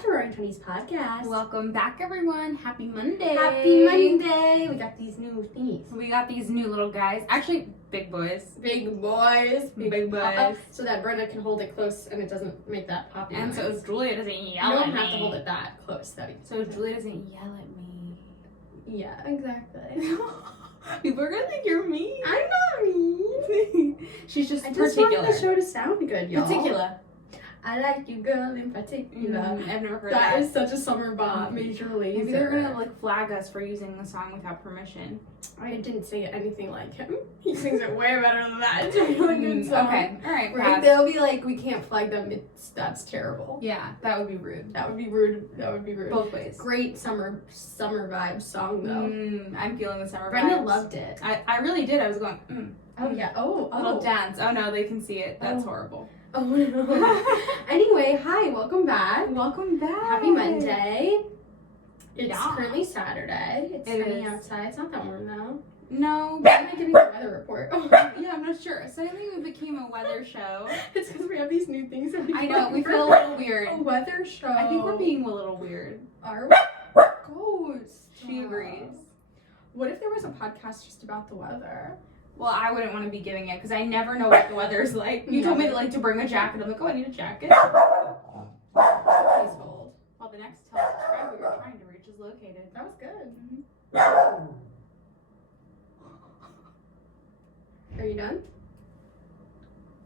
back to RAWring Twenties Podcast. Welcome back, everyone. Happy Monday. Happy Monday. We got these new thingies. We got these new little guys. Actually, big boys. Big boys. Big boys. So that Brenda can hold it close and it doesn't make that poppy And noise. so Julia doesn't yell You at don't me. have to hold it that close. So Julia doesn't yell at me. Yeah, exactly. People are gonna think you're mean. I'm not mean. She's just I just particular. want the show to sound good, y'all. Particular. I like you, girl, in particular. I've never heard That that. is such a summer bop, Major Lazer. Maybe they're gonna flag us for using the song without permission. I didn't say anything like him. He sings it way better than that. It's a really good song. Okay, alright, Right? They'll be like, we can't flag them. That's terrible. Yeah, that would be rude. That would be rude. That would be rude. Both ways. Great summer vibe song though. I'm feeling the summer Brenda vibes. loved it. I really did. I was going, Oh yeah. Oh. A little dance. Oh no, they can see it. That's Oh. horrible. Oh no. Anyway, hi. Welcome back. Welcome back. Happy Monday. It's Yeah. currently Saturday. It's It sunny is. outside. It's not that warm though. No, I'm but gonna give you the weather report. yeah, I'm not sure. Suddenly we became a weather show. It's because we have these new things. That I know, we feel a little weird. A weather show. I think we're being a little weird. Are we? Ghost. She agrees. What if there was a podcast just about the weather? Well, I wouldn't want to be giving it because I never know what the weather's like. You told me to bring a jacket. I'm like, oh, I need a jacket. Please hold. Well, the next subscriber you're trying to reach is located. That was good. Mm-hmm. Are you done?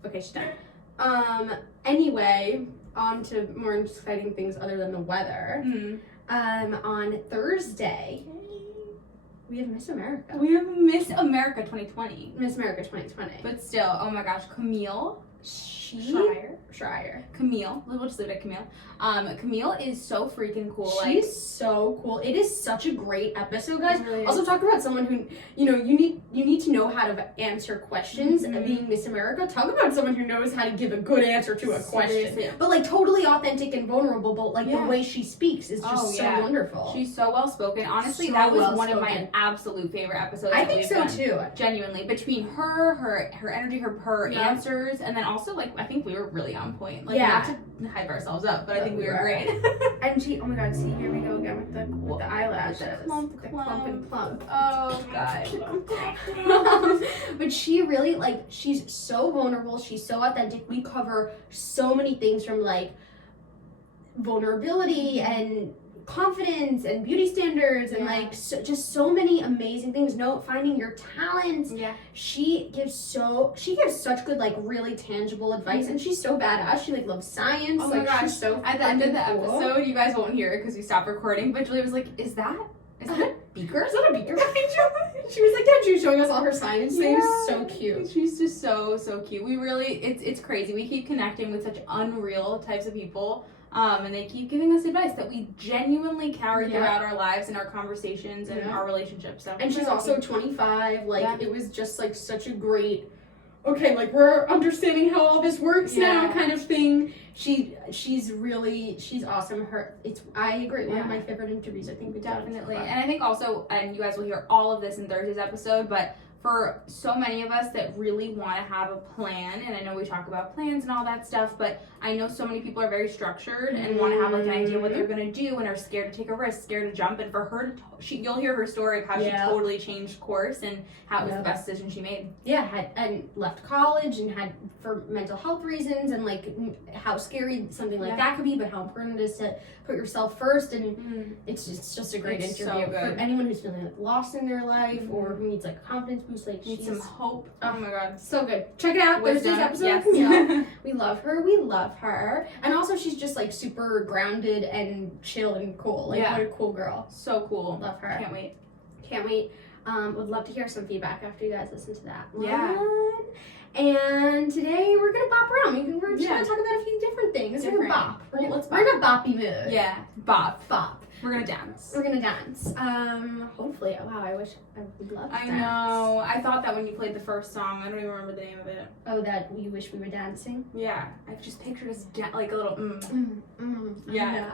Okay, she's done. Anyway, on to more exciting things other than the weather. On Thursday, we have Miss America. We have Miss America 2020. Miss America 2020. But still, oh my gosh, Camille Schreier. Camille. We'll just leave it at Camille. Camille is so freaking cool. She's so cool. It is such a great episode, guys. Really Also, talk about someone who, you need to know how to answer questions. And being Miss America, talk about someone who knows how to give a good answer to a question. Seriously. But totally authentic and vulnerable. But the way she speaks is just so wonderful. She's so well spoken. Honestly, So that was one of well-spoken. my absolute favorite episodes. I that think we've so done. too. Genuinely, between her energy, her Yeah. answers, and then also I think we were really on point. Not to hype ourselves up, but I think we were great. And she, oh my god, see, here we go again with the eyelashes. The clump. and plump. Oh god. But she really, she's so vulnerable, she's so authentic. We cover so many things from vulnerability and confidence and beauty standards and just so many amazing things. Finding your talents. Yeah. She gives such good really tangible advice, and she's so badass. She loves science. Oh my gosh. She's so At the end of the freaking cool. episode, you guys won't hear it because we stopped recording, but Julia was like, is that a beaker? Is that a beaker behind you? She was yeah, she was showing us all her science things. So cute. She's just so cute. We really, it's crazy. We keep connecting with such unreal types of people. And they keep giving us advice that we genuinely carry throughout our lives and our conversations and our relationships. So and she's also 25. Yeah. It was just such a great, we're understanding how all this works now kind of thing. She's awesome. I agree. One of my favorite interviews I think we've done. Definitely. And I think also, and you guys will hear all of this in Thursday's episode, but for so many of us that really want to have a plan, and I know we talk about plans and all that stuff, but I know so many people are very structured and want to have an idea what they're going to do and are scared to take a risk, scared to jump. And for her, you'll hear her story of how she totally changed course and how it was the best decision she made. Yeah, and left college and had for mental health reasons and how scary something like that could be, but how important it is to put yourself first. And it's just a great interview so good. For anyone who's feeling lost in their life or who needs a confidence boost. Needs some hope. Oh my god. So good. Check it out. Wisdom. Thursday's episode. Yes. Camille. We love her. And also she's just super grounded and chill and cool. What a cool girl. So cool. Love her. Can't wait. Would love to hear some feedback after you guys listen to that. Yeah. And today we're gonna bop around. We're just gonna talk about a few different things. We're gonna bop. We're in a boppy mood. Yeah. Bop. Bop. We're gonna dance. Hopefully. Wow, I wish I would love to I dance. know. I thought that when you played the first song. I don't even remember the name of it. Oh, that you wish we were dancing? Yeah. I just pictured us a little Yeah.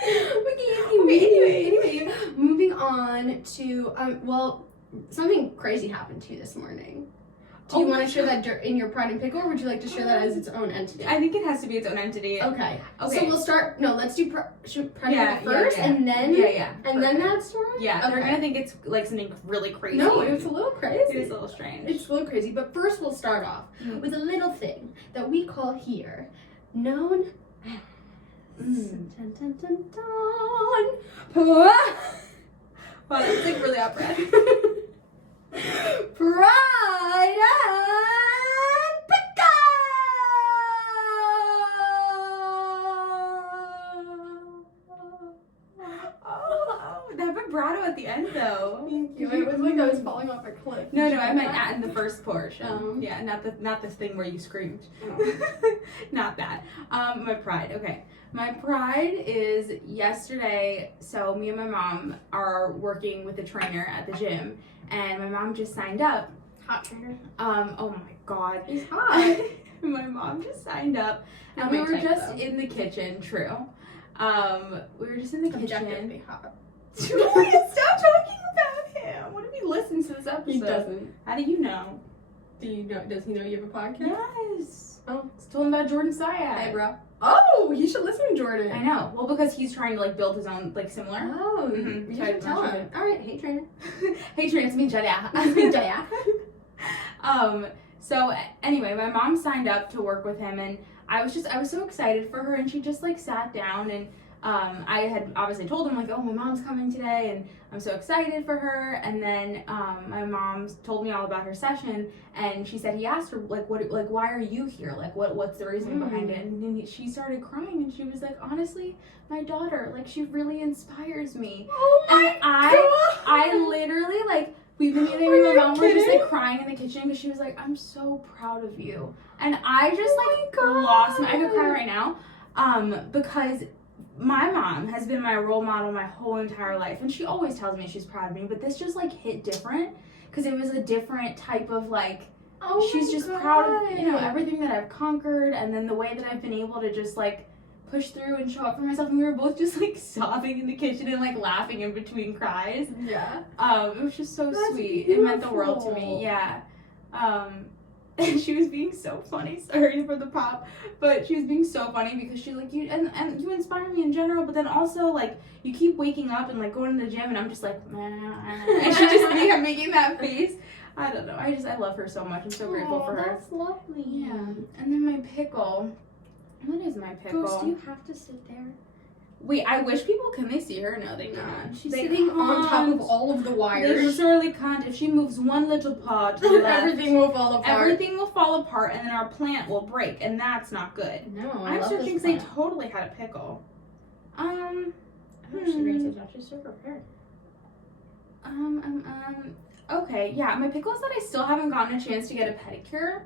Okay, anyway, moving on to something crazy happened to you this morning. Do you want to share that in your Pride and Pickle, or would you like to share that as its own entity? I think it has to be its own entity. Okay. So we'll start. No, let's do Pride and Pickle first, and then and then that story. Yeah, okay. They're gonna think it's like something really crazy. No, it's a little crazy. It is a little strange. It's a little crazy, but first we'll start off with a little thing that we call here, known as dun, dun, dun, dun. Wow, that's like really out breath. Pride and Pickle! Oh, that vibrato at the end though. Thank you. It was like I was falling off a cliff. No, I meant at in the first portion. Yeah, not this thing where you screamed. Oh. Not that. My pride. Okay. My pride is yesterday. So me and my mom are working with a trainer at the gym, and my mom just signed up. Hot trainer. Oh my God. He's hot. My mom just signed up, and we were just in the kitchen. True. We were just in the kitchen. Objectively hot. Julia, stop talking about him. What if he listens to this episode? He doesn't. How do you know? Do you know? Does he know you have a podcast? Yes. Oh, It's told him about Jordan Syed. hey, bro. Oh, you should listen to Jordan. I know. Well, because he's trying to like build his own like similar. Oh, Mhm. you should tell him. All right, hey trainer. Hey, Jordan, it's me, Julia. It's me, Julia. So anyway, my mom signed up to work with him, and I was so excited for her, and she just like sat down, and I had obviously told him like, oh, my mom's coming today, and I'm so excited for her. And then my mom told me all about her session, and she said he asked her like, why are you here? Like, what's the reason behind it? And then she started crying, and she was like, honestly, my daughter, like, she really inspires me. Oh my God! I literally like. We've been eating with my mom. We're just like crying in the kitchen because she was like, I'm so proud of you. And I just lost I could cry right now. Because my mom has been my role model my whole entire life. And she always tells me she's proud of me. But this just like hit different because it was a different type of like, she's just proud of, everything that I've conquered. And then the way that I've been able to just like push through and show up for myself, and we were both just like sobbing in the kitchen and like laughing in between cries. Yeah. It was just so That's sweet. beautiful. It meant the world to me. Yeah. And she was being so funny. Sorry for the pop, but she was being so funny because she's like, you and you inspire me in general, but then also like you keep waking up and like going to the gym, and I'm just like, and she just kept making that face. I don't know. I love her so much. I'm so grateful for her. That's lovely. Yeah. And then my pickle. What is my pickle? Ghost, do you have to sit there? Wait, I wish people can they see her? No, they can't. She's sitting on top of all of the They wires. surely can't. If she moves one little paw to the left, Everything will fall apart. everything will fall apart, and then our plant will break, and that's not good. No, I'm love searching this because I plant. totally had a pickle. I'm actually ready to touch. She's so prepared. Okay, yeah, my pickle is that I still haven't gotten a chance to get a pedicure.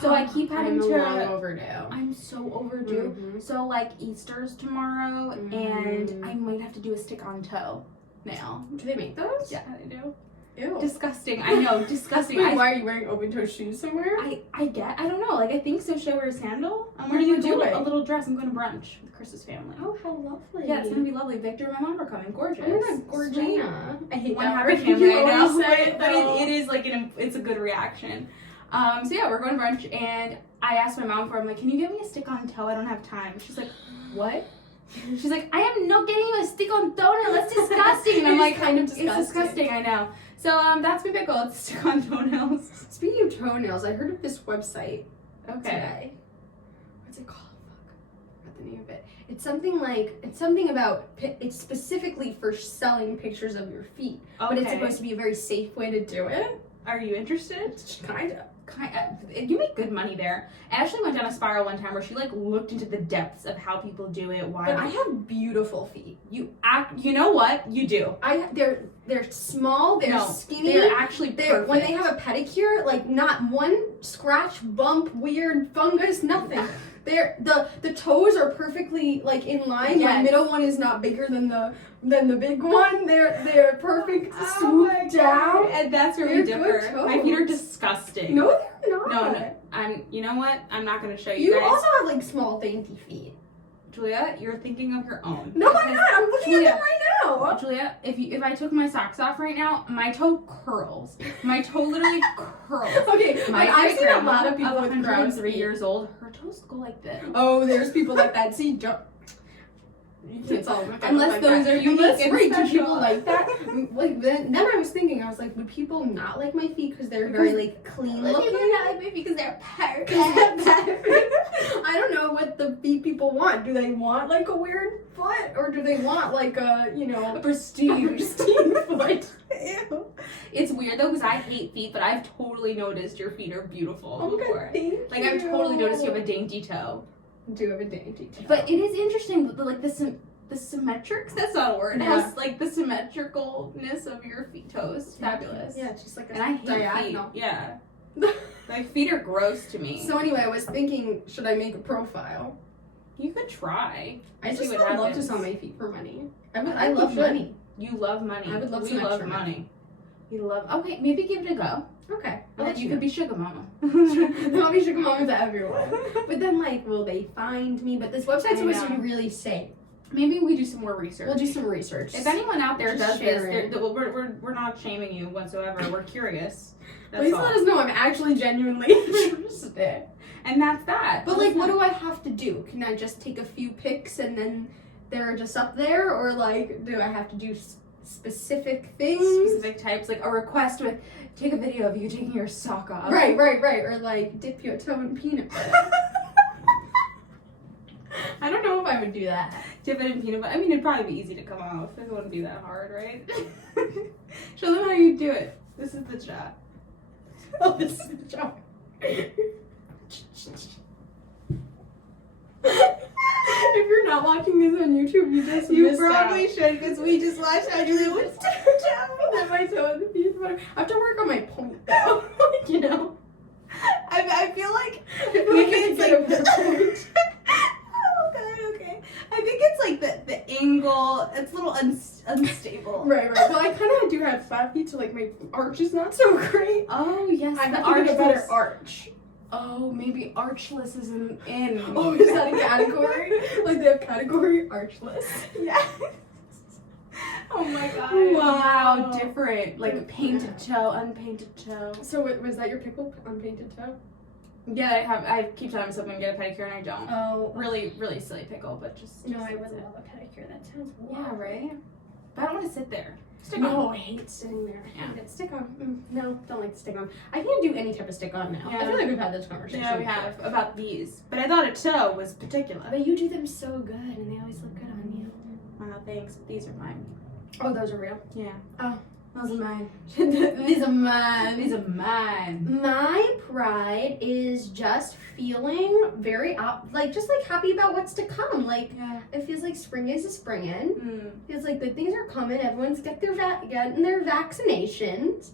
So I keep having I'm to. long overdue. I'm so overdue. Mhm. So like Easter's tomorrow, and I might have to do a stick-on toe nail. Do they make those? Yeah, they do. Ew. Disgusting. I know, disgusting. Wait, why are you wearing open-toe shoes somewhere? I don't know. Like I think so. Should I wear a sandal? I'm What are wearing you like, doing? a little dress. I'm going to brunch with Chris's family. Oh, how lovely. Yeah, it's gonna be lovely. Victor and my mom are coming. Gorgeous. Oh my God, Gorgina. I hate One that happy word. family. You I know, always say it, but though. it is like it's a good reaction. So yeah, we're going to brunch, and I asked my mom I'm like, can you get me a stick-on toe? I don't have time. She's like, what? She's like, I am not getting you a stick-on toenail. That's disgusting. And I'm like, kind of it's disgusting. I know. So that's my pickle. It's stick-on toenails. Speaking of toenails, I heard of this website Okay. today. What's it called? Fuck. I forgot the name of it. It's something about, it's specifically for selling pictures of your feet. But it's supposed to be a very safe way to do it. Are you interested? Kinda. You make good money there. I actually went down a spiral one time where she like looked into the depths of how people do it. Why? But I have beautiful feet. You know what? You do. They're small, they're skinny. They're actually perfect. When they have a pedicure, like not one scratch, bump, weird fungus, nothing. The toes are perfectly like in line. Yes. My middle one is not bigger than the big one. They're perfect swoop down. And that's where They're we differ. good My feet are toes. disgusting. No, they're not. No. You know what? I'm not gonna show you You guys. also have like small dainty feet. Julia, you're thinking of your own. No, I'm not. I'm looking at them right now. Julia, if I took my socks off right now, my toe curls. My toe literally curls. Okay, my I've seen a lot of people with ground 3 years old. Her toes go like this. Oh, there's people like that. See, you can't tell them. Unless like those that. are unique and right, do special. people like that? Like then I was thinking, I was like, would people not like my feet because they're very like clean looking? People not like my feet because they're perfect. I don't know what the feet people want. Do they want like a weird foot, or do they want like a a pristine foot? Ew. It's weird though because I hate feet, but I've totally noticed your feet are beautiful before. Thank I've you. totally noticed you have a dainty toe. Do have a dainty toe. But it is interesting, the symmetrics. That's not a word. Yeah. Has like the symmetricalness of your toes. Fabulous. Yeah, it's just like a And I hate diagonal. feet. Yeah. Like feet are gross to me. So anyway, I was thinking, should I make a profile? You could try. I See just what would love to happens. sell my feet for money. I think love you should. money. You love money. I would love we some love extra money. We love. Okay, maybe give it a go. Okay. And then you could be sugar mama. I'll be sugar mama to everyone. But then, like, will they find me? But this website's I supposed to know. be really safe. Maybe we do some more research. We'll do some research. If anyone out there Just does this, sharing. we're not shaming you whatsoever. We're curious. That's Please all. let us know. I'm actually genuinely interested. And that's that. But, like, what do I have to do? Can I just take a few pics and then they're just up there? Or, like, do I have to do specific things? Specific types, like a request with take a video of you taking your sock off. Right. Or, like, dip your toe in peanut butter. I don't know if I would do that. Dip it in peanut butter. I mean, it'd probably be easy to come off. It wouldn't be that hard, right? Show them how you do it. This is the shot. Oh, this is the joke. If you're not watching this on YouTube, you just missed out. should, because we just watched how Julia was Dip my toe in the peanut butter. I have to work on my point though. You know? I feel like Maybe it's like a better point. okay. I think it's like the angle. It's a little unstable. Right. Well, I kind of do have flat feet, so like my arch is not so great. Oh yes, I the have to get a better archless. arch. Oh, maybe archless is in. Oh, is that a category? Like they have category archless. Yeah. Oh my god. Wow. Different. Like painted toe, unpainted toe. So was that your pickle unpainted toe? Yeah, I keep telling myself I'm gonna get a pedicure and I don't. Oh, Really, really silly pickle, but just. no, I that's would it. love a pedicure. That sounds Yeah, right? But I don't want to sit there. Stick No, on. I hate sitting there. I Yeah. hate it. Stick on. No, don't like to stick on. I can't do any type of stick on now. Yeah. I feel like we've had this conversation. Yeah, we have about these. But I thought a toe was particular. But you do them so good, and they always look good on you. Thanks. These are mine. Oh, those are real. Yeah. Oh. Those are mine. These are mine. These are mine. My pride is just feeling very just happy about what's to come. Like Yeah. it feels like spring is springing. Mm. Feels like good things are coming. Everyone's getting their vaccinations.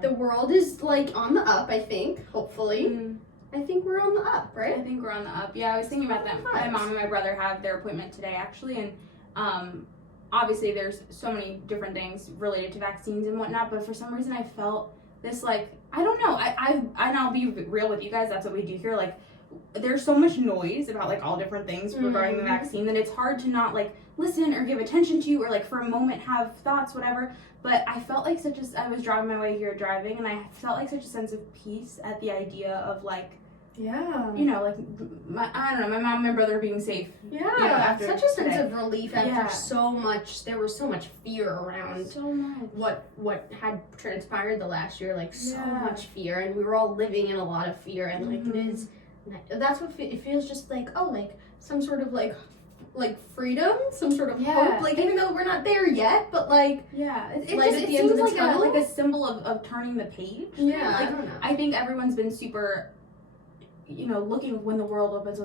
The world is like on the up. I think. Hopefully, Mm. I think we're on the up, I right? think we're on the up. Yeah, I was thinking about that. My Vibes. mom and my brother have their appointment today, actually, and obviously there's so many different things related to vaccines and whatnot. But for some reason, I felt this like I don't know. And I'll be real with you guys. That's what we do here. Like, there's so much noise about like all different things regarding the vaccine that it's hard to not like listen or give attention to or like for a moment have thoughts, whatever. But I felt like I was driving my way here driving, and I felt like such a sense of peace at the idea of like. Yeah. You know, like, I don't know, my mom and my brother being safe. Yeah. after Such a sense today. of relief after Yeah. there was so much fear around So much. what had transpired the last year, like so Yeah. much fear, and we were all living in a lot of fear, and like it is, that's what it feels just like, oh, like some sort of like freedom, some sort of Yeah. hope, like even though we're not there yet, but like Yeah, it Light just at the it end of seems the like tunnel? a symbol of turning the page. yeah, like I don't know. I think everyone's been super, you know, looking when the world opens,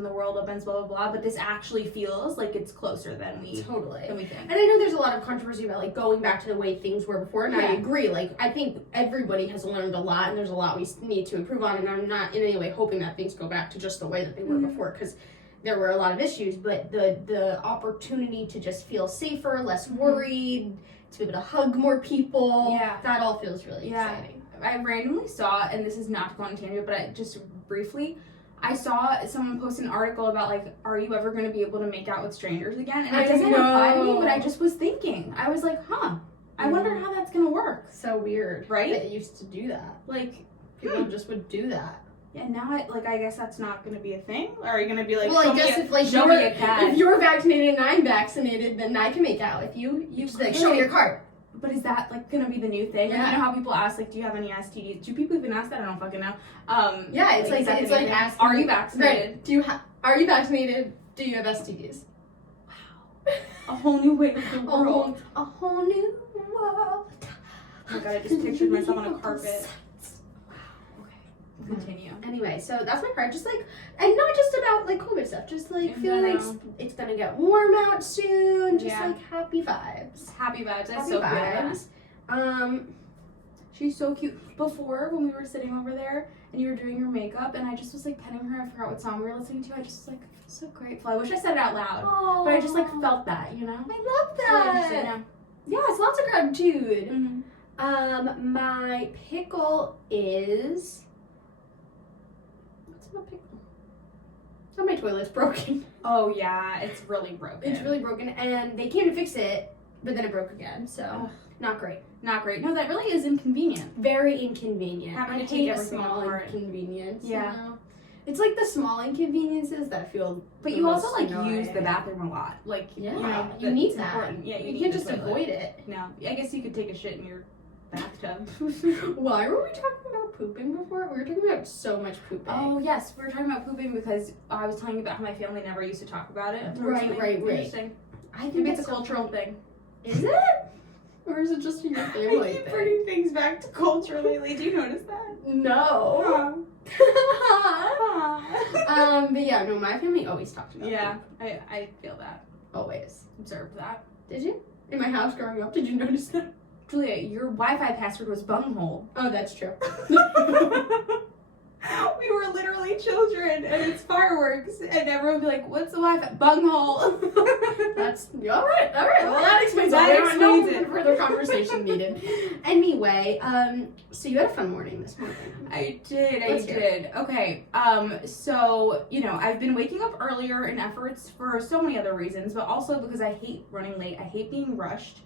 blah blah blah. But this actually feels like it's closer than we Totally. think. And I know there's a lot of controversy about like going back to the way things were before, and I Yeah. agree. Like I think everybody has learned a lot, and there's a lot we need to improve on. And I'm not in any way hoping that things go back to just the way that they were before, because there were a lot of issues. But the opportunity to just feel safer, less worried, to be able to hug more people, that all feels really exciting. I randomly saw, and this is not to go on a tangent, but I just briefly, I saw someone post an article about, like, are you ever going to be able to make out with strangers again? And I it doesn't know. apply to me, but I just was thinking. I was like, I wonder how that's going to work. So weird. Right? That it used to do that. Like, People just would do that. yeah, now I guess that's not going to be a thing? Or are you going to be like, Well, I guess if, like, show me a cat? if you're vaccinated and I'm vaccinated, then I can make out. If you just, like, show me your card. But is that, like, going to be the new thing? Yeah. Like, you know how people ask, like, do you have any STDs? Do people even ask that? I don't fucking know. Yeah, it's like is that the new thing? asking. Are you vaccinated? Right. Are you vaccinated? Do you have STDs? Wow. A whole new way of the world. A whole new world. Oh my god, I just pictured myself on a carpet. Continue. Anyway, so that's my part. Just like, and not just about like COVID stuff. Just like In feeling like general. it's gonna get warm out soon. Just Yeah. like happy vibes. Happy vibes. I Happy so vibes. feel that. She's so cute. Before, when we were sitting over there and you were doing your makeup, and I just was like petting her. I forgot what song we were listening to. I just was like, so grateful. I wish I said it out loud, but I just like felt that, you know. I love Really interesting, that. yeah. Yes, lots of gratitude. Mm-hmm. My pickle is. What's my pickle? Oh, my toilet's broken. Oh yeah, it's really broken. It's really broken, and they came to fix it, but then it broke again. So Ugh. not great. not great. No, that really is inconvenient. Very inconvenient. Having I to take hate a everything small apart. inconvenience. Yeah. You know? It's like the small inconveniences that feel. But the you also most like annoying. use the bathroom a lot. Like Yeah, you know, you need it's that. important. Yeah, You need can't the just toilet. avoid it. No, I guess you could take a shit in your bathtub. Why were we talking about pooping before? We were talking about so much pooping. Oh yes, we were talking about pooping because I was telling you about how my family never used to talk about it. Right. Interesting. I think Maybe it's a that's so cultural funny. thing. Is it? Or is it just a your I family keep thing? bringing things back to culture lately. Do you notice that? No. But yeah, no, my family always talked about Yeah, poop. I feel that. Always. Observed that. Did you? In my house growing up, did you notice that? Julia, your Wi-Fi password was bunghole. Oh, that's true. We were literally children, and it's fireworks, and everyone would be like, "What's the Wi-Fi bunghole?" That's all right. Well, that explains That it. No explains it. further conversation needed. Anyway, so you had a fun morning this morning. I did. Let's hear it. Okay. So you know, I've been waking up earlier in efforts for so many other reasons, but also because I hate running late. I hate being rushed.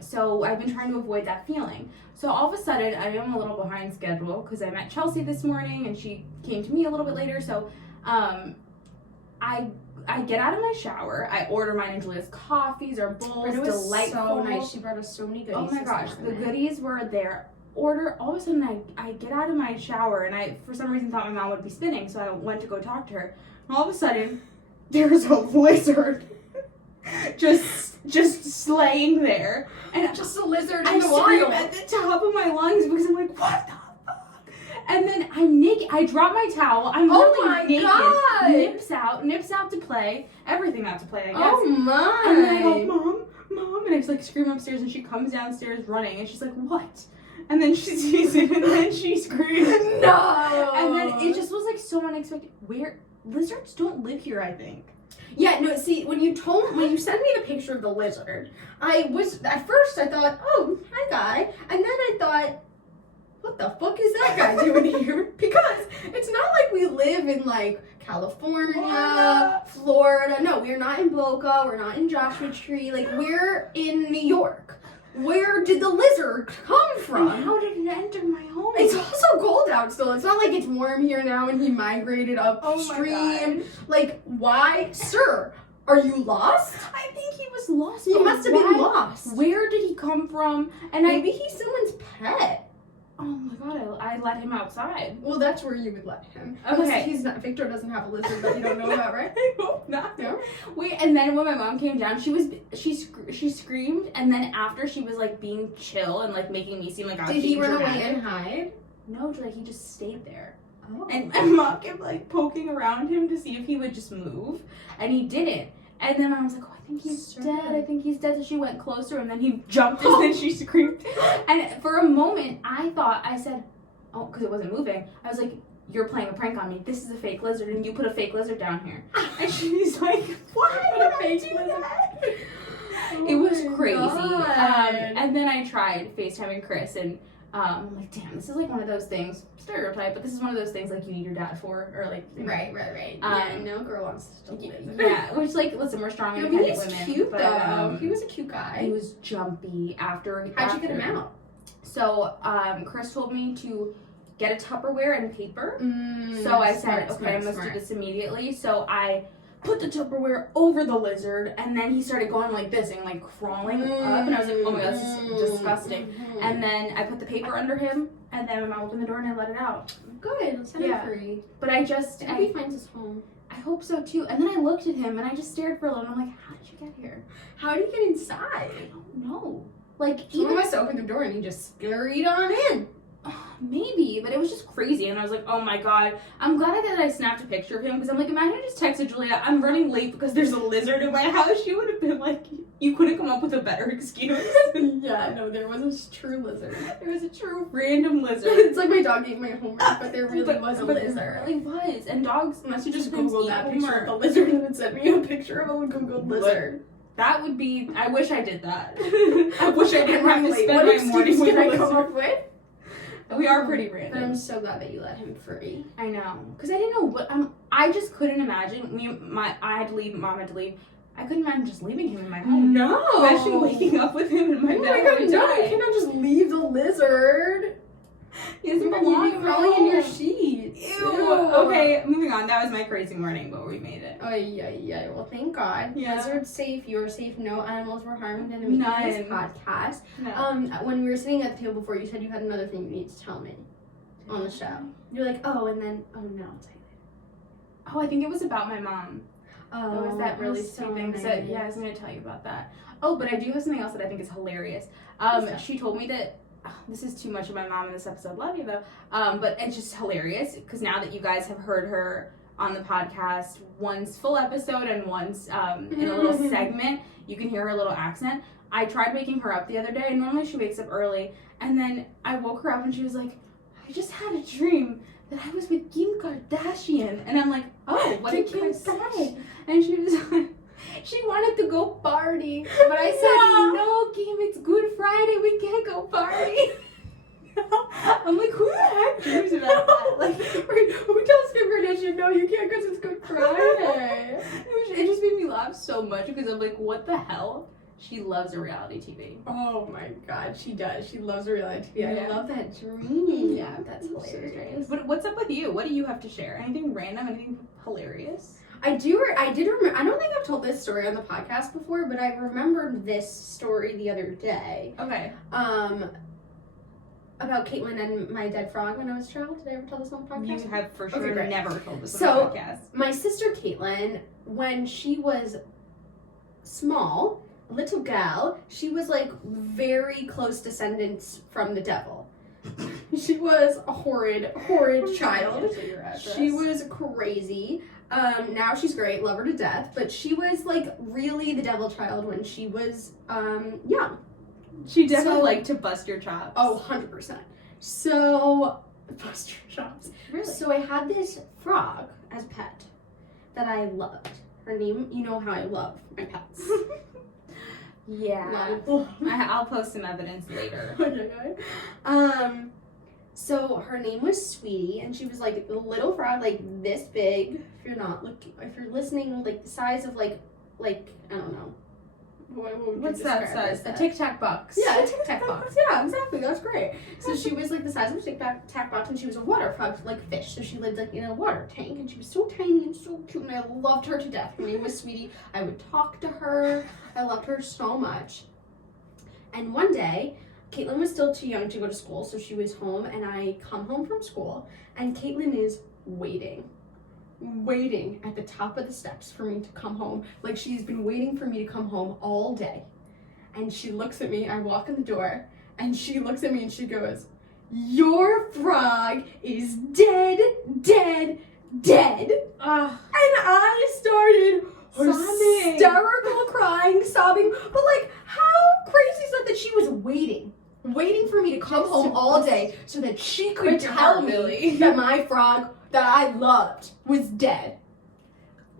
So I've been trying to avoid that feeling. So all of a sudden, I am a little behind schedule because I met Chelsea this morning and she came to me a little bit later. So, I get out of my shower. I order mine and Julia's coffees or bowls. Brenda was delightful. so nice. She brought us so many goodies. Oh my gosh, the goodies were there. All of a sudden, I get out of my shower and I, for some reason, thought my mom would be spinning. So I went to go talk to her. And all of a sudden, there's a lizard. just slaying there, and Just a lizard I in the scream wild. at the top of my lungs because I'm like, what the fuck? And then I'm naked. I drop my towel. I'm Oh literally my naked. God. Nips out to play. Everything out to play, I guess. Oh my! And then I go, mom, and I just like scream upstairs, and she comes downstairs running, and she's like, what? And then she sees it, and then she screams, No! And then it just was like so unexpected. Lizards don't live here, I think. Yeah, no, see, when you sent me the picture of the lizard, at first I thought, oh, hi guy, and then I thought, what the fuck is that guy doing here? Because it's not like we live in like California, Florida. No, we're not in Boca, we're not in Joshua Tree, like we're in New York. Where did the lizard come from? And how did it enter my home? It's also cold out still. It's not like it's warm here now and he migrated upstream. Oh my God. Like, why? Sir, are you lost? I think he was lost. He but must have why? been lost. Where did he come from? And Maybe he's someone's pet. oh my god, I let him outside. Well, that's where you would let him. Okay. Unless Victor doesn't have a lizard that you don't know about, right? I hope not. No? Wait, and then when my mom came down, she screamed, and then after she was like being chill and like making me seem like I was Did he being run dramatic. away and hide? No, like he just stayed there. Oh. And mom kept like poking around him to see if he would just move, and he didn't. And then I was like, oh, I think he's Sure. dead. I think he's dead. So she went closer, and then he jumped, and then she screamed. And for a moment, I said, oh, because it wasn't moving. I was like, you're playing a prank on me. This is a fake lizard, and you put a fake lizard down here. And she's like, why would I do that? It was my crazy. God. And then I tried FaceTiming Chris, and I'm like, damn, this is like one of those things, stereotype, but this is one of those things like you need your dad for, or like, you know. Right. Yeah, no girl wants to live. Yeah, which like, listen, we're strong, independent women. He's cute, but, though. He was a cute guy. He was jumpy after. How'd you get him out? So, Chris told me to get a Tupperware and paper. So I said, okay, I must do this immediately. So I put the Tupperware over the lizard, and then he started going like this and like crawling up, and I was like, oh my god, this is disgusting. And then I put the paper under him, and then my mom opened the door and I let it out. Good, set him free. But I hope he finds his home. I hope so too. And then I looked at him and I just stared for a little, and I'm like, how did you get here? How did he get inside? I don't know. Like, someone must have opened the door and he just scurried on in. Maybe, but it was just crazy, and I was like, oh my god. I'm glad that I snapped a picture of him, because I'm like, imagine I just texted Julia, I'm running late because there's a lizard in my house. She would have been like, you couldn't come up with a better excuse. Yeah, no, there was a true lizard. There was a true random lizard. It's like my dog ate my homework, but there really was a lizard. There really was, and dogs, unless you just Googled that picture of the lizard and it sent me a picture of a Googled lizard. That would be, I wish I did that. I wish I didn't have to spend what my morning with a I lizard. come up with? We are pretty random. But I'm so glad that you let him free. I know, because I didn't know what, I just couldn't imagine, I had to leave, Mom had to leave. I couldn't imagine just leaving him in my home. No! Imagine waking up with him in my bed. Oh my god, no, you cannot just leave the lizard. He doesn't belong in crawling in your sheets. Ew. Okay, moving on. That was my crazy morning, but we made it. Oh, yeah. Well, thank God. Yeah. Lizard's safe. You are safe. No animals were harmed in the making of this podcast. No. When we were sitting at the table before, you said you had another thing you needed to tell me on the show. You're like, oh, and then, oh no. Oh, I think it was about my mom. Oh, it was that really so sweet thing. nice. So, yeah, I was going to tell you about that. Oh, but I do have something else that I think is hilarious. She told me that, this is too much of my mom in this episode, love you though, but it's just hilarious, because now that you guys have heard her on the podcast once full episode and once in a little segment, you can hear her little accent. I tried waking her up the other day, and normally she wakes up early, and then I woke her up and she was like, I just had a dream that I was with Kim Kardashian. And I'm like, oh, what did Kim say? And she was like, she wanted to go party. But I said, no, Kim, it's Good Friday. We can't go party. I'm like, who the heck dreams about that? Like, who tells Kim Kardashian, no, you can't because it's Good Friday? It just made me laugh so much, because I'm like, what the hell? She loves a reality TV. Oh my god, she does. She loves a reality TV. Yeah. I love that dream. Yeah, that's hilarious. But what's up with you? What do you have to share? Anything random? Anything hilarious? I did remember. I don't think I've told this story on the podcast before, but I remembered this story the other day. Okay. About Caitlin and my dead frog when I was a child. Did I ever tell this on the podcast? You have for sure never told this on the podcast. My sister Caitlin, when she was small, little gal, she was like very close descendants from the devil. She was a horrid child. She was crazy. Now she's great, love her to death, but she was like really the devil child when she was young. She definitely liked to bust your chops. Oh, 100%. So, bust your chops. Really? So I had this frog as a pet that I loved. Her name, you know how I love my pets. Yeah. I'll post some evidence later. Okay. So her name was Sweetie, and she was like a little frog, like this big. If you're listening, like the size of like I don't know. What's that size? A Tic Tac box. Yeah, a Tic Tac box. Yeah, exactly. That's great. So she was like the size of a Tic Tac box, and she was a water frog, like fish. So she lived like in a water tank, and she was so tiny and so cute, and I loved her to death. Her name was Sweetie. I would talk to her. I loved her so much. And one day, Caitlin was still too young to go to school, so she was home, and I come home from school, and Caitlin is waiting at the top of the steps for me to come home. Like, she's been waiting for me to come home all day. And she looks at me, I walk in the door, and she looks at me and she goes, your frog is dead. And I started hysterical crying, sobbing. But like, how crazy is that she was waiting for me to come home all day so that she could tell me that my frog that I loved was dead.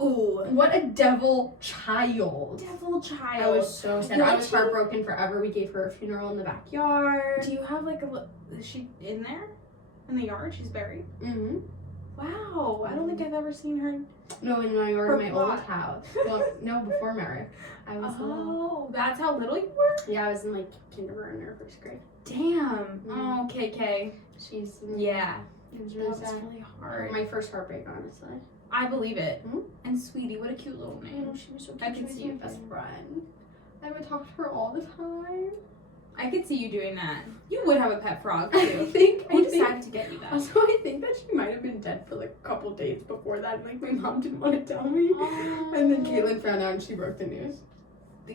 Ooh. What a devil child. Devil child. I was so sad. I was heartbroken forever. We gave her a funeral in the backyard. Do you have like is she in there? In the yard? She's buried? Mm-hmm. Wow. I don't think I've ever seen her. No, in my yard, my plot. old house. Well, no, before Merrick. I was Oh, that's how little you were? Yeah, I was in like kindergarten or first grade. Damn. Oh, KK. She's Yeah. It was really That was sad. really hard. My first heartbreak, honestly. I believe it. Mhm. And Sweetie, what a cute little name. She was so I could see my you best doing- friend. I would talk to her all the time. I could see you doing that. You would have a pet frog I too. think. Who decided to get you that? Also, I think that she might have been dead for like a couple days before that. Like my mom didn't want to tell me, and then Caitlin found out and she broke the news.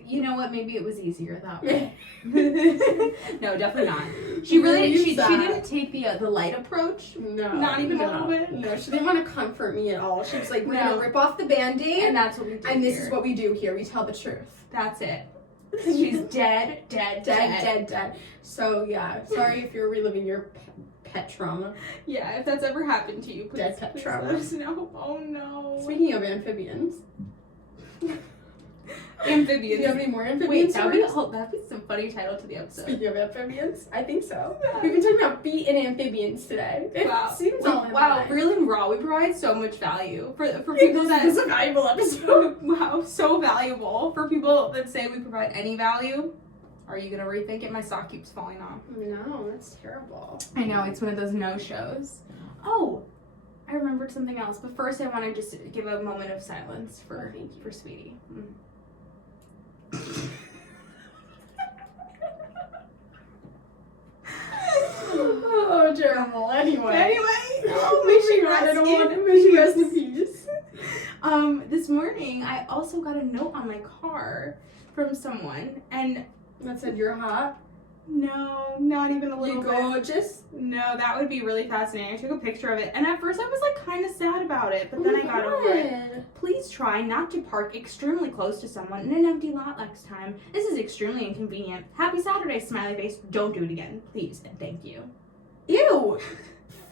You know what? Maybe it was easier that Yeah. way. No, definitely not. She really she didn't take the light approach. No, Not even a no. little bit? No, she didn't want to comfort me at all. She was like, "We're No. gonna rip off the Band-Aid, And that's what we do. and this here. is what we do here. We tell the truth." That's it. She's dead. Dead. So yeah, sorry if you're reliving your pet trauma. Yeah, if that's ever happened to you, please, Dead pet please trauma. let us know. Oh no. Speaking of amphibians, do Amphibians. you have any more Wait, amphibians? that'd be some funny title to the episode. Speaking of amphibians, I think so. We've been talking about feet and amphibians today. It Wow. seems all in Wow, line. really and raw. We provide so much value for people This that is a valuable episode. wow, so valuable for people that say we provide any value. Are you gonna rethink it? My sock keeps falling off. No, that's terrible. I know, it's one of those no-shows. Oh, I remembered something else, but first I want to just give a moment of silence for Sweetie. Oh, terrible. Anyway. Oh, May she rest in peace. This morning I also got a note on my car from someone, and That said you're hot. no, not even a little You bit. gorgeous. No, that would be really fascinating. I took a picture of it, and at first I was like kind of sad about it, but then I got over it. Please try not to park extremely close to someone in an empty lot next time. This is extremely inconvenient. Happy Saturday, smiley face. Don't do it again, please, and thank you. Ew.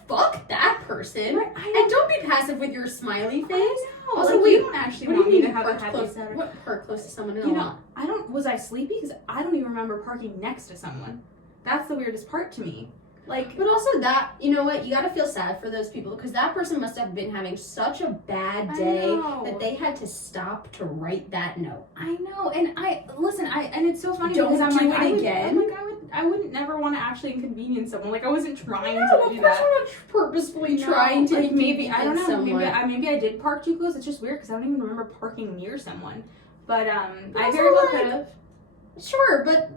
Fuck that person. Right, I know. And don't be passive with your smiley face. I know. Also, Like, wait, you don't actually What want do me you to mean have a parked happy close? Saturday. What park close to someone in You a know, lot? was I sleepy? Because I don't even remember parking next to someone. That's the weirdest part to me. Like, But also that, you know what, you gotta feel sad for those people because that person must have been having such a bad I day know. that they had to stop to write that note. I know, and and it's so funny Don't because I'm do like, it again. I wouldn't never want to actually inconvenience someone. Like, I wasn't trying No, to of do course that. we're not trying No, trying to like maybe I don't know. someone. Maybe I did park too close. It's just weird because I don't even remember parking near someone. But But I also, very well like, could have. Sure, but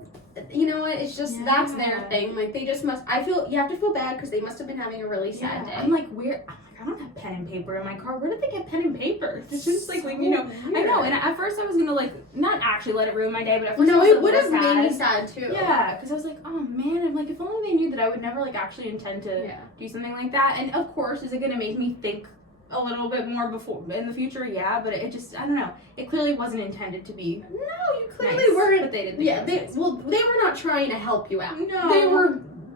you know what? It's just that's their Yeah. thing. Like they just must. I feel you have to feel bad because they must have been having a really sad day. I'm like, where? I'm like, I don't have pen and paper in my car. Where did they get pen and paper? It's just like, you know. I know, and at first I was gonna like not actually let it ruin my day, but at first I No, was it a would little have sad. made me sad too. Yeah, because I was like, oh man, I'm like, if only they knew that I would never like actually intend to Yeah. do something like that. And of course, is it gonna make me think a little bit more before in the future? Yeah, but it just, I don't know. It clearly wasn't intended to be. No, you clearly nice, weren't. But they didn't. Yeah, they were not trying to help you out. No.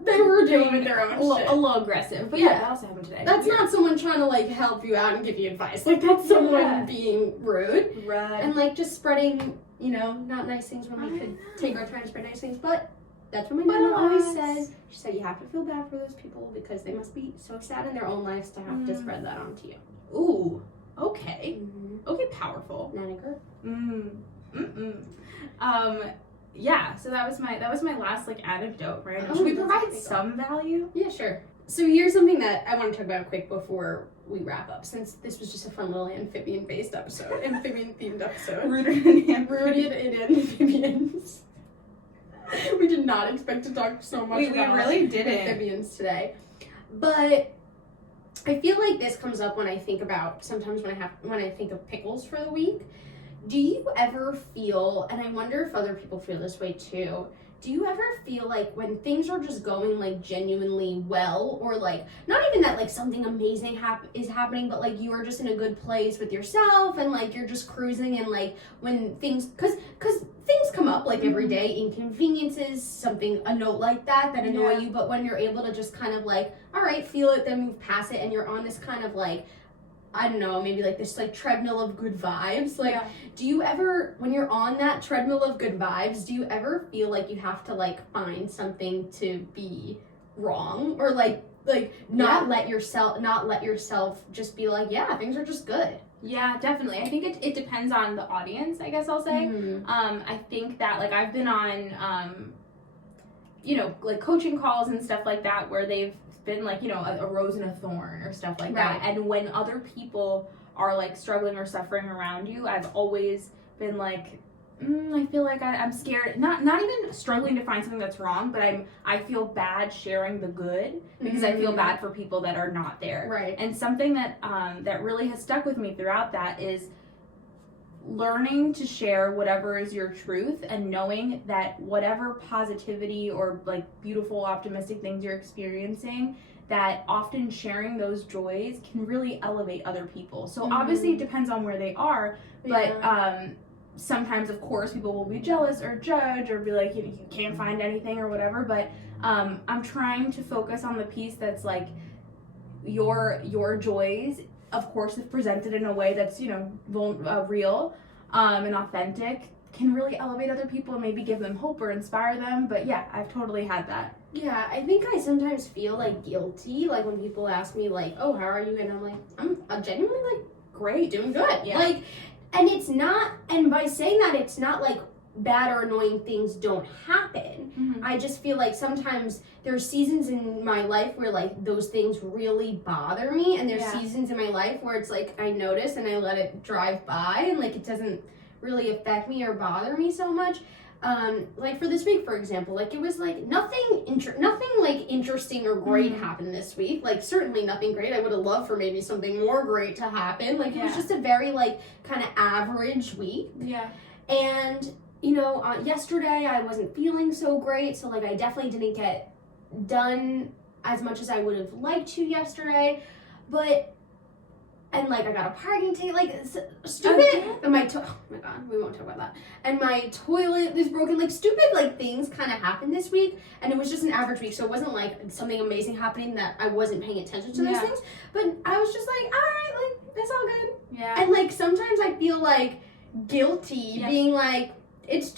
They were doing their own a shit. little aggressive. But yeah, that also happened today. That's Weird. not someone trying to like help you out and give you advice. Like that's someone Yeah. being rude right. and like just spreading, you know, not nice things when we I could know. take our time to spread nice things. But that's what my But mom always alas. said. She said you have to feel bad for those people because they must be so sad in their own lives to have to spread that onto you. Ooh. Okay. Mm-hmm. Okay. Powerful. Naniger. Yeah. So that was my last like anecdote. Right? Oh, Should we that's provide a big some value? Yeah, sure. So here's something that I want to talk about quick before we wrap up, since this was just a fun little amphibian-based episode, amphibian-themed episode. Rooted in Rooted in amphibians. We did not expect to talk so much We about really didn't. amphibians today, but I feel like this comes up when I think about sometimes when I think of pickles for the week. Do you ever feel, and I wonder if other people feel this way too, do you ever feel like when things are just going like genuinely well, or like not even that like something amazing is happening, but like you are just in a good place with yourself and like you're just cruising, and like when things, cause things come up like every day, inconveniences, a note like that annoy you, but when you're able to just kind of like, all right, feel it, then move past it, and you're on this kind of like I don't know, maybe like this like treadmill of good vibes. Like, do you ever, when you're on that treadmill of good vibes, do you ever feel like you have to like find something to be wrong, or like not let yourself just be like, yeah, things are just good? Yeah, definitely. I think it depends on the audience, I guess I'll say. I think that, like, I've been on, like, coaching calls and stuff like that where they've been, like, a rose and a thorn or stuff like that. And when other people are, like, struggling or suffering around you, I've always been, like, I feel like I'm scared, not even struggling to find something that's wrong, but I feel bad sharing the good because I feel bad for people that are not there. Right. And something that that really has stuck with me throughout that is learning to share whatever is your truth, and knowing that whatever positivity or like beautiful, optimistic things you're experiencing, that often sharing those joys can really elevate other people. So obviously it depends on where they are, but sometimes, of course, people will be jealous or judge or be like, you can't find anything or whatever, but I'm trying to focus on the piece that's like your joys, of course, if presented in a way that's, real and authentic, can really elevate other people and maybe give them hope or inspire them. But yeah, I've totally had that. Yeah, I think I sometimes feel like guilty, like when people ask me like, oh, how are you? And I'm like, I'm genuinely like, great, doing good. Yeah. Like, and it's not, and by saying that, it's not like bad or annoying things don't happen. I just feel like sometimes there's seasons in my life where like those things really bother me, and there's seasons in my life where it's like I notice and I let it drive by, and like it doesn't really affect me or bother me so much. Like for this week, for example, like it was like nothing like interesting or great happened this week. Like certainly nothing great. I would have loved for maybe something more great to happen. Like it was just a very like kind of average week. Yeah. And yesterday I wasn't feeling so great, so like I definitely didn't get done as much as I would have liked to yesterday. And like I got a parking ticket, like stupid. And oh my god, we won't talk about that. And my toilet is broken. Like stupid like things kind of happened this week, and it was just an average week, so it wasn't like something amazing happening that I wasn't paying attention to those things. But I was just like, all right, like it's all good. Yeah. And like sometimes I feel like guilty being like, it's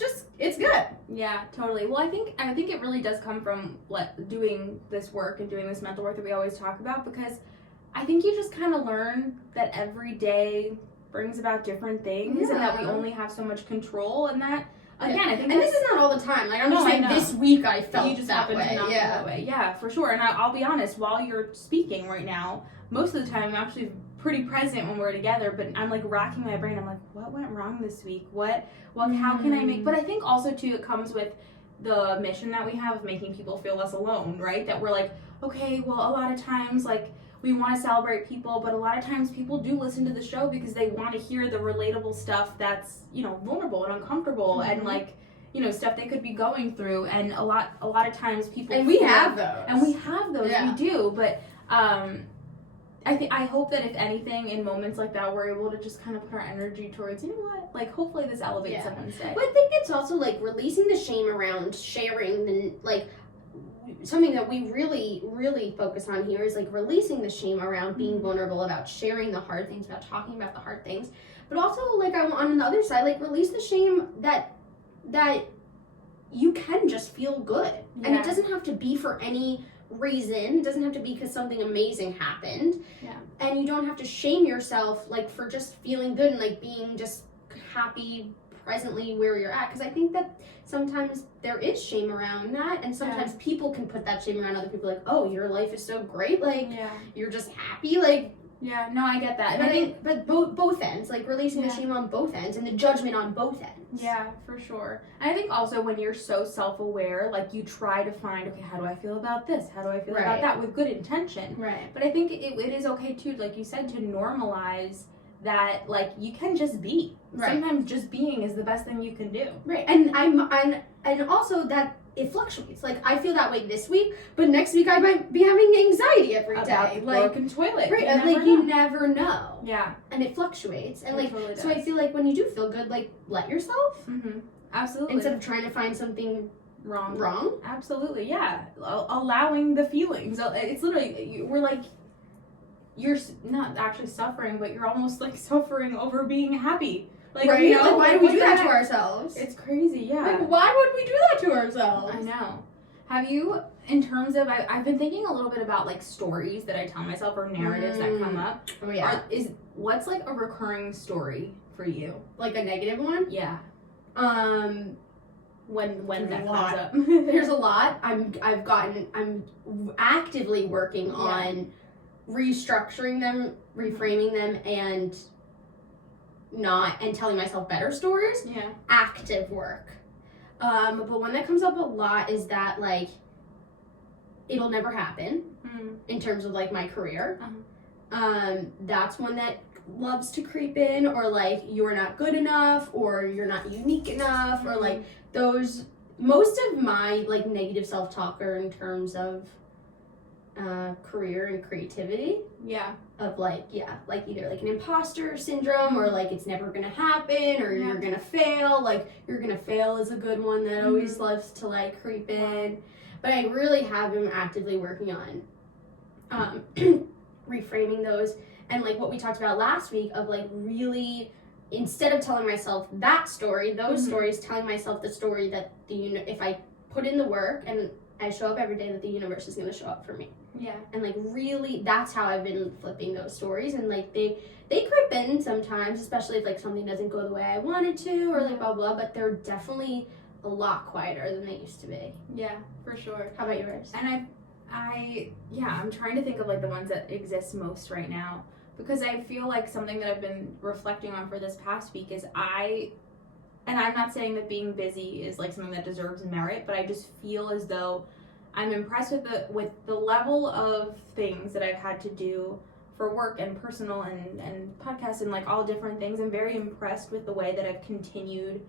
good. Yeah, totally. Well, I think it really does come from doing this work and doing this mental work that we always talk about, because I think you just kind of learn that every day brings about different things, and that we only have so much control, and that, again, I think, and this is not all the time. Like, I'm just saying this week I felt you just that way. To not feel that way. Yeah, for sure. And I'll be honest, while you're speaking right now, most of the time I'm actually pretty present when we're together, but I'm like racking my brain. I'm like, what went wrong this week? How can I make, but I think also too, it comes with the mission that we have of making people feel less alone, right? That we're like, okay, well, a lot of times, like, we want to celebrate people, but a lot of times people do listen to the show because they want to hear the relatable stuff that's, vulnerable and uncomfortable and like, stuff they could be going through. And a lot of times people, and we have those. And we have those, we do. But I hope that if anything, in moments like that, we're able to just kind of put our energy towards, like, hopefully this elevates someone's day. But I think it's also like releasing the shame around sharing the like. Something that we really, really focus on here is like releasing the shame around being vulnerable, about sharing the hard things, about talking about the hard things. But also, like, on the other side, like, release the shame that you can just feel good. Yeah. And it doesn't have to be for any reason. It doesn't have to be because something amazing happened. Yeah. And you don't have to shame yourself, like, for just feeling good and, like, being just happy presently where you're at, because I think that sometimes there is shame around that, and sometimes people can put that shame around other people, like, oh, your life is so great, like, you're just happy, like, no, I get that. And I think, but both ends, like, releasing the shame on both ends, and the judgment on both ends. Yeah, for sure. And I think also when you're so self-aware, like, you try to find, okay, how do I feel about this? How do I feel about that? With good intention. Right. But I think it is okay, too, like you said, to normalize that, like, you can just be. Right. Sometimes just being is the best thing you can do. Right. And and also that it fluctuates. Like, I feel that way this week, but next week I might be having anxiety every day. About the broken toilet. Right. You never know. Yeah. And it fluctuates. And it totally so I feel like when you do feel good, like, let yourself. Mm-hmm. Absolutely. Instead of trying to find something wrong. Absolutely. Yeah. Allowing the feelings. It's literally, we're like, you're not actually suffering, but you're almost like suffering over being happy. Like, right? you know, Like, why do we do that to ourselves? It's crazy, yeah. Like, why would we do that to ourselves? I know. Have you, in terms of, I've been thinking a little bit about like stories that I tell myself or narratives that come up. Oh yeah. What's like a recurring story for you? Like a negative one? Yeah. When that lot. comes up. There's a lot. I'm actively working on restructuring them, reframing them, and telling myself better stories. Yeah. Active work. But one that comes up a lot is that, like, it'll never happen in terms of, like, my career. That's one that loves to creep in, or, like, you're not good enough, or you're not unique enough, or, like, those. Most of my, like, negative self-talk are in terms of career and creativity. Yeah. Of, like, like either, like, an imposter syndrome, or, like, it's never gonna happen, or you're gonna fail. Like, you're gonna fail is a good one that always loves to, like, creep in. But I really have been actively working on reframing those. And, like, what we talked about last week of, like, really, instead of telling myself that story, those stories, telling myself the story that if I put in the work and I show up every day, that the universe is going to show up for me. Yeah. And, like, really, that's how I've been flipping those stories. And, like, they creep in sometimes, especially if, like, something doesn't go the way I wanted to, or, like, blah, blah, but they're definitely a lot quieter than they used to be. Yeah, for sure. How about yours? And I'm trying to think of, like, the ones that exist most right now, because I feel like something that I've been reflecting on for this past week is and I'm not saying that being busy is, like, something that deserves merit, but I just feel as though I'm impressed with the level of things that I've had to do for work and personal and podcasts and, like, all different things. I'm very impressed with the way that I've continued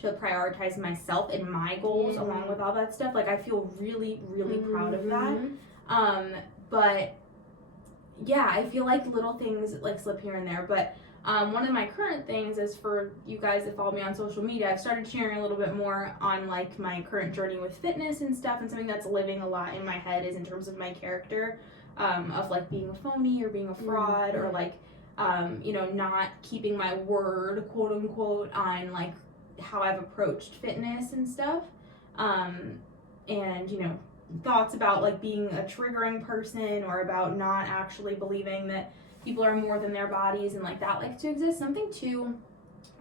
to prioritize myself and my goals along with all that stuff. Like, I feel really, really proud of that. But yeah, I feel like little things, like, slip here and there. But one of my current things is, for you guys that follow me on social media, I've started sharing a little bit more on, like, my current journey with fitness and stuff, and something that's living a lot in my head is in terms of my character, of, like, being a phony or being a fraud, or, like, you know, not keeping my word, quote unquote, on, like, how I've approached fitness and stuff, and, you know, thoughts about, like, being a triggering person, or about not actually believing that people are more than their bodies, and, like, that likes to exist. Something too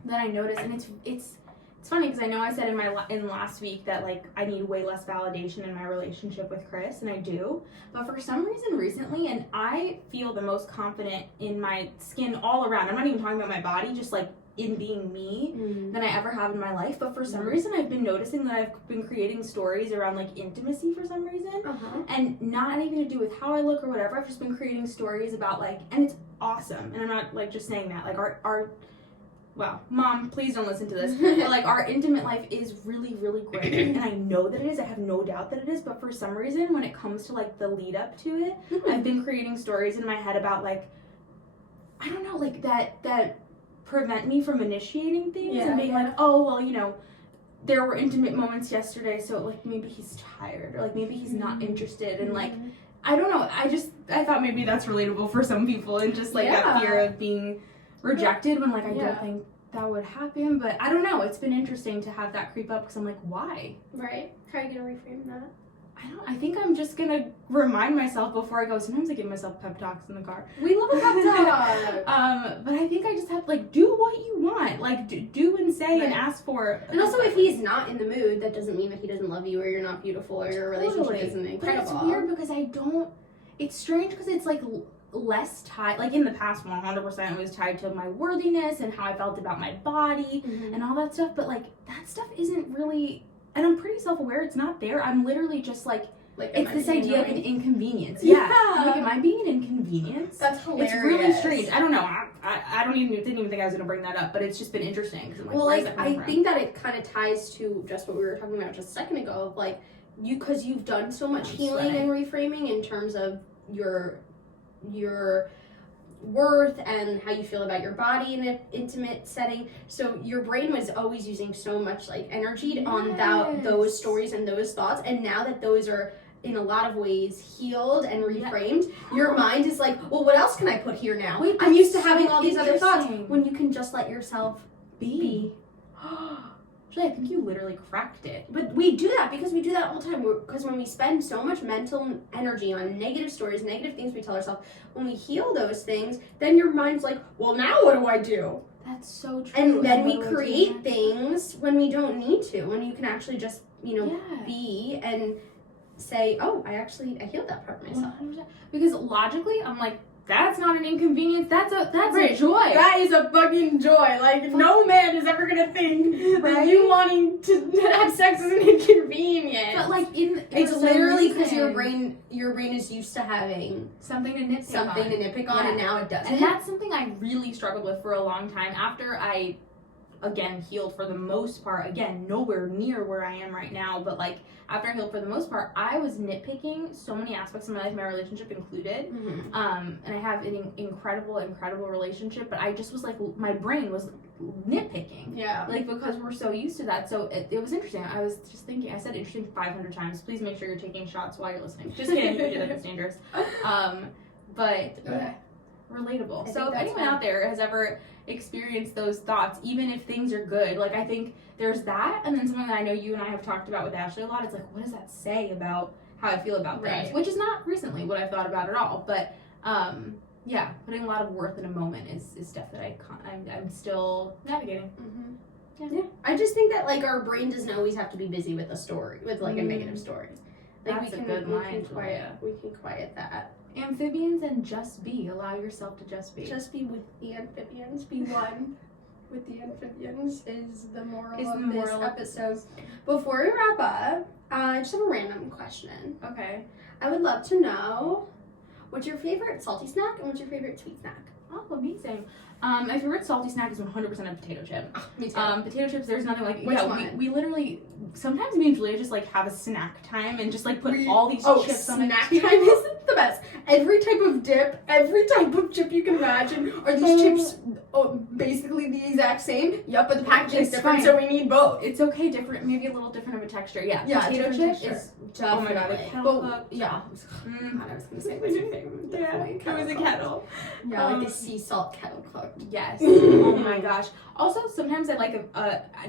that I noticed, and it's funny because I know I said in last week that, like, I need way less validation in my relationship with Chris, and I do, but for some reason recently, and I feel the most confident in my skin all around. I'm not even talking about my body, just, like, in being me than I ever have in my life. But for some reason I've been noticing that I've been creating stories around, like, intimacy for some reason, and not anything to do with how I look or whatever. I've just been creating stories about, like, and it's awesome, and I'm not, like, just saying that, like, our well, Mom, please don't listen to this, but, like, our intimate life is really, really great, and I know that it is. I have no doubt that it is, but for some reason when it comes to, like, the lead up to it, I've been creating stories in my head about, like, I don't know, like, that prevent me from initiating things and being like, oh, well, you know, there were intimate moments yesterday, so, like, maybe he's tired, or, like, maybe he's not interested, and, like, I don't know, I thought maybe that's relatable for some people, and just, like, that fear of being rejected when, like, I don't think that would happen, but I don't know, it's been interesting to have that creep up, because I'm like, why? Right. How are you gonna reframe that? I think I'm just gonna remind myself before I go. Sometimes I give myself pep talks in the car. We love a pep talk. But I think I just have to, like, do what you want. Like, do and say and ask for. And also, if he's not in the mood, that doesn't mean that he doesn't love you, or you're not beautiful, or your relationship isn't incredible. But it's weird because it's strange because it's, like, less tied, like, in the past 100% it was tied to my worthiness and how I felt about my body and all that stuff, but, like, that stuff isn't really, and I'm pretty self-aware it's not there. I'm literally just like it's this idea of an inconvenience. Like, am I being an inconvenience? That's hilarious. It's really strange. I don't know. I didn't even think I was gonna bring that up, but it's just been interesting. Cause I'm like, well, like, I think that it kind of ties to just what we were talking about just a second ago, of, like, because you've done so much healing and reframing in terms of your worth and how you feel about your body in an intimate setting. So your brain was always using so much, like, energy on those stories and those thoughts, and now that those are in a lot of ways healed and reframed, your mind is like, well, what else can I put here now? Wait, I'm used to having so all these other thoughts interesting. when you can just let yourself be. Actually, I think you literally cracked it. But we do that because we do that all the time. Because when we spend so much mental energy on negative stories, negative things we tell ourselves, when we heal those things, then your mind's like, well, now what do I do? That's so true. And then we what do I do create next? things when we don't need to, when you can actually just, be and say, oh, I healed that part of myself. 100%. Because logically, I'm like, that's not an inconvenience. That's Right. a joy. That is a fucking joy. Like, no man is ever gonna think that you wanting to have sex is an inconvenience. But like it's for literally some because your reason, brain is used to having something to nitpick something on. to nitpick on, and now it doesn't. And that's something I really struggled with for a long time. After I, again, healed for the most part, again, nowhere near where I am right now, but like, after I healed for the most part, I was nitpicking so many aspects of my life, my relationship included. Mm-hmm. And I have an incredible relationship, but I just was like, my brain was nitpicking. Yeah. Like, because we're so used to that. So it was interesting. I was just thinking, I said interesting 500 times. Please make sure you're taking shots while you're listening. Just kidding. You do that, it's dangerous. But relatable. I So think if that's anyone fun. out there has ever experienced those thoughts, even if things are good, like I think there's that, and then something that I know you and I have talked about with Ashley a lot, it's like, what does that say about how I feel about things? Right. Which is not recently what I've thought about at all, but yeah, putting a lot of worth in a moment is stuff that I'm still navigating. Mm-hmm. Yeah. I just think that like our brain doesn't always have to be busy with a story, with like a negative story. Like That's a good line, we can quiet that. Amphibians and just be. Allow yourself to just be. Just be with the amphibians. Be one with the amphibians is the moral of this episode. Before we wrap up, I just have a random question. Okay. I would love to know what's your favorite salty snack and what's your favorite sweet snack? Oh, amazing. My favorite salty snack is 100% a potato chip. Me too. Potato chips, there's nothing like Which one? We literally, sometimes me and Julia just like have a snack time and just like put all these chips on snack the time is the best. Every type of dip, every type of chip you can imagine. Are these chips basically the exact same? Yup, but the packaging is It's different, fine. so we need both. It's okay, different, maybe a little different of a texture. Yeah, potato different chip texture. is Definitely. oh my god, a kettle cooked. Yeah. God, I was gonna say what's your favorite? Definitely it was a kettle. Yeah, like the sea salt kettle cooked. Yes. Oh my gosh. Also, sometimes I like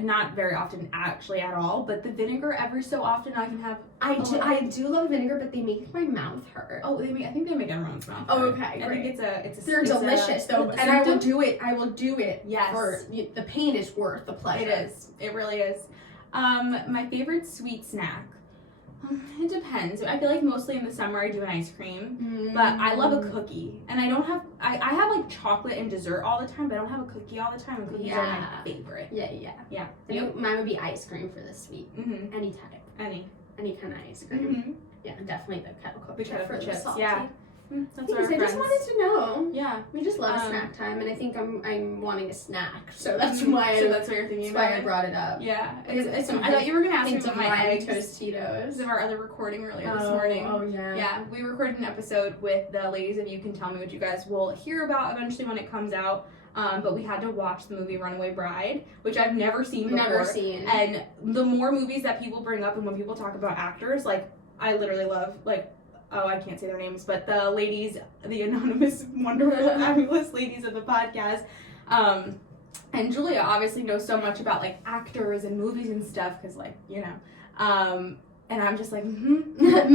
not very often actually at all, but the vinegar every so often I can have. I do love vinegar, but they make my mouth hurt. Oh, I think they make everyone's mouth. Oh, hurt. okay, I great. think it's a. They're delicious though, and I will do it. I will do it. Yes. For the pain is worth the pleasure. It is. It really is. My favorite sweet snack. It depends. I feel like mostly in the summer I do an ice cream, but I love a cookie, and I don't have. I have like chocolate and dessert all the time, but I don't have a cookie all the time. And cookies are my favorite. Yeah. Yep. Mine would be ice cream for the sweet. Mm-hmm. Any type. Any kind of ice cream. Mm-hmm. Yeah, definitely the kettle cooked The chip kettle for chips, the salty. yeah. That's Because I just wanted to know. Yeah. We just love snack time, and I think I'm wanting a snack, so that's why. So that's what you're thinking about. That's why I brought it up. Yeah. It's I thought you were gonna ask me Things about of my my eggs. Tostitos. Of our other recording earlier this morning. Oh yeah. Yeah, we recorded an episode with the ladies of You Can Tell Me What You Guys will hear about eventually when it comes out. But we had to watch the movie Runaway Bride, which I've never seen before. Never seen. And the more movies that people bring up and when people talk about actors, like, I literally love, like, oh, I can't say their names, but the ladies, the anonymous, wonderful, fabulous ladies of the podcast. And Julia obviously knows so much about, like, actors and movies and stuff, because, like, you know. And I'm just like, yep.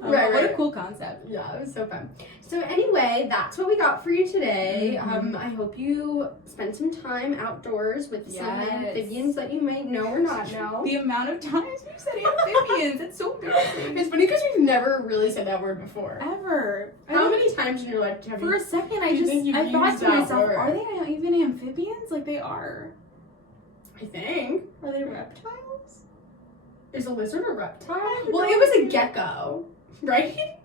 Right. What a cool concept. Yeah, it was so fun. So anyway, that's what we got for you today. Mm-hmm. I hope you spent some time outdoors with some Yes. amphibians that you might know or not know. The amount of times we've said amphibians, it's so embarrassing. It's funny because we've never really said that word before. Ever. How many times in your life have For you? a second, you think you've I thought used to that myself, word? are they even amphibians? Like, they are. I think. Are they reptiles? Is a lizard a reptile? don't Well, know. it was a gecko, right?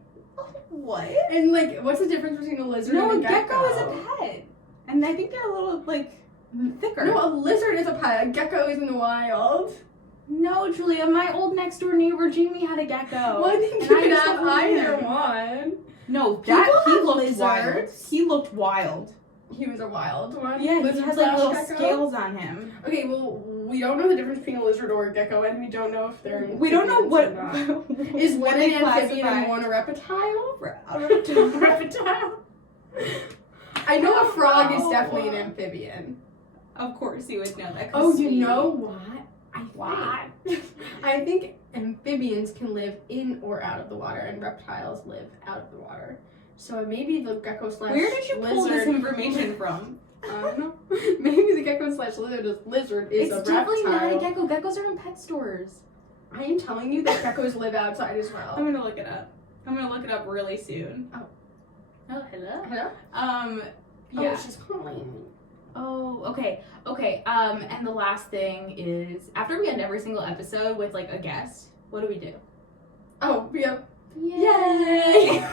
What? And like, what's the difference between a lizard No, and a a gecko is a pet. And I think they're a little, like, thicker. No, a lizard is a pet. A gecko is in the wild. No, Julia, my old next door neighbor Jamie had a gecko. Well, I think And you I could used to have hold either him. one. No, People he have looked wild. lizards. He looked wild. He was a wild one. Yeah, he Lizard has like slash little gecko? scales on him. Okay, well, We don't know the difference between a lizard or a gecko, and we don't know if they're We don't know what is one they an amphibian classify. and one a reptile. Reptile. I know a frog is definitely an amphibian. Of course you would know that. Oh, you know what? I think amphibians can live in or out of the water, and reptiles live out of the water. So maybe the gecko slash Where did you pull this lizard- information from? I don't know. Maybe the gecko slash lizard is a reptile. It's definitely not a gecko. Geckos are in pet stores. I am telling you that geckos live outside as well. I'm gonna look it up. I'm gonna look it up really soon. Oh, hello. hello? Yeah. Oh, she's calling me. Oh, okay. And the last thing is, after we end every single episode with, like, a guest, what do we do? Oh, yeah. Yay!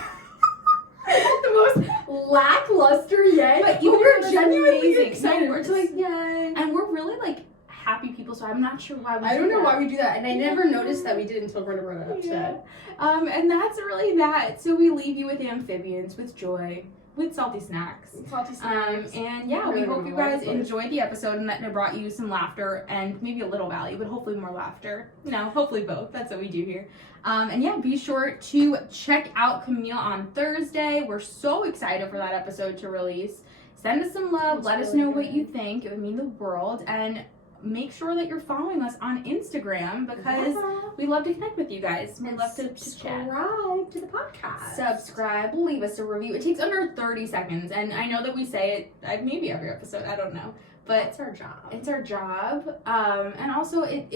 The most lackluster yay. But you we're were genuinely amazing. excited. No, We're just like, yay. And we're really, like, happy people, so I'm not sure why we I don't know that. why we do that, and I never noticed that we did until Brenda brought it up today. And that's really that. So we leave you with amphibians, with joy, with salty snacks. Salty snacks. And yeah, Really we hope don't you know why guys it's like- enjoyed the episode and that it brought you some laughter and maybe a little value, but hopefully more laughter. No, hopefully both. That's what we do here. And yeah, be sure to check out Camille on Thursday. We're so excited for that episode to release. Send us some love. It's Let us really know what good. you think. It would mean the world. And make sure that you're following us on Instagram because we love to connect with you guys. We And love to chat. subscribe to the podcast. Subscribe, leave us a review. It takes under 30 seconds, and I know that we say it maybe every episode. I don't know, but That's our job. it's our job. And also, it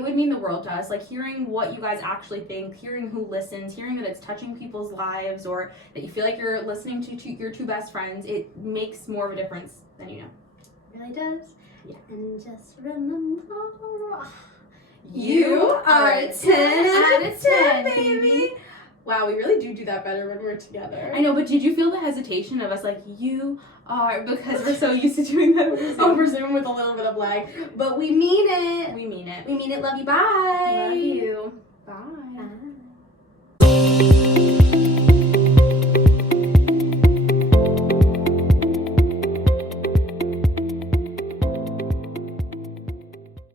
would mean the world to us. Like hearing what you guys actually think, hearing who listens, hearing that it's touching people's lives, or that you feel like you're listening to your two best friends. It makes more of a difference than you know. It really does. Yeah. And just remember, You are a 10 out of 10, baby. Wow, we really do that better when we're together. I know, but did you feel the hesitation of us like, you are, because we're so used to doing that over Zoom? Over Zoom with a little bit of lag. But we mean it. We mean it. We mean it. Love you. Bye. Love you. Bye. Bye.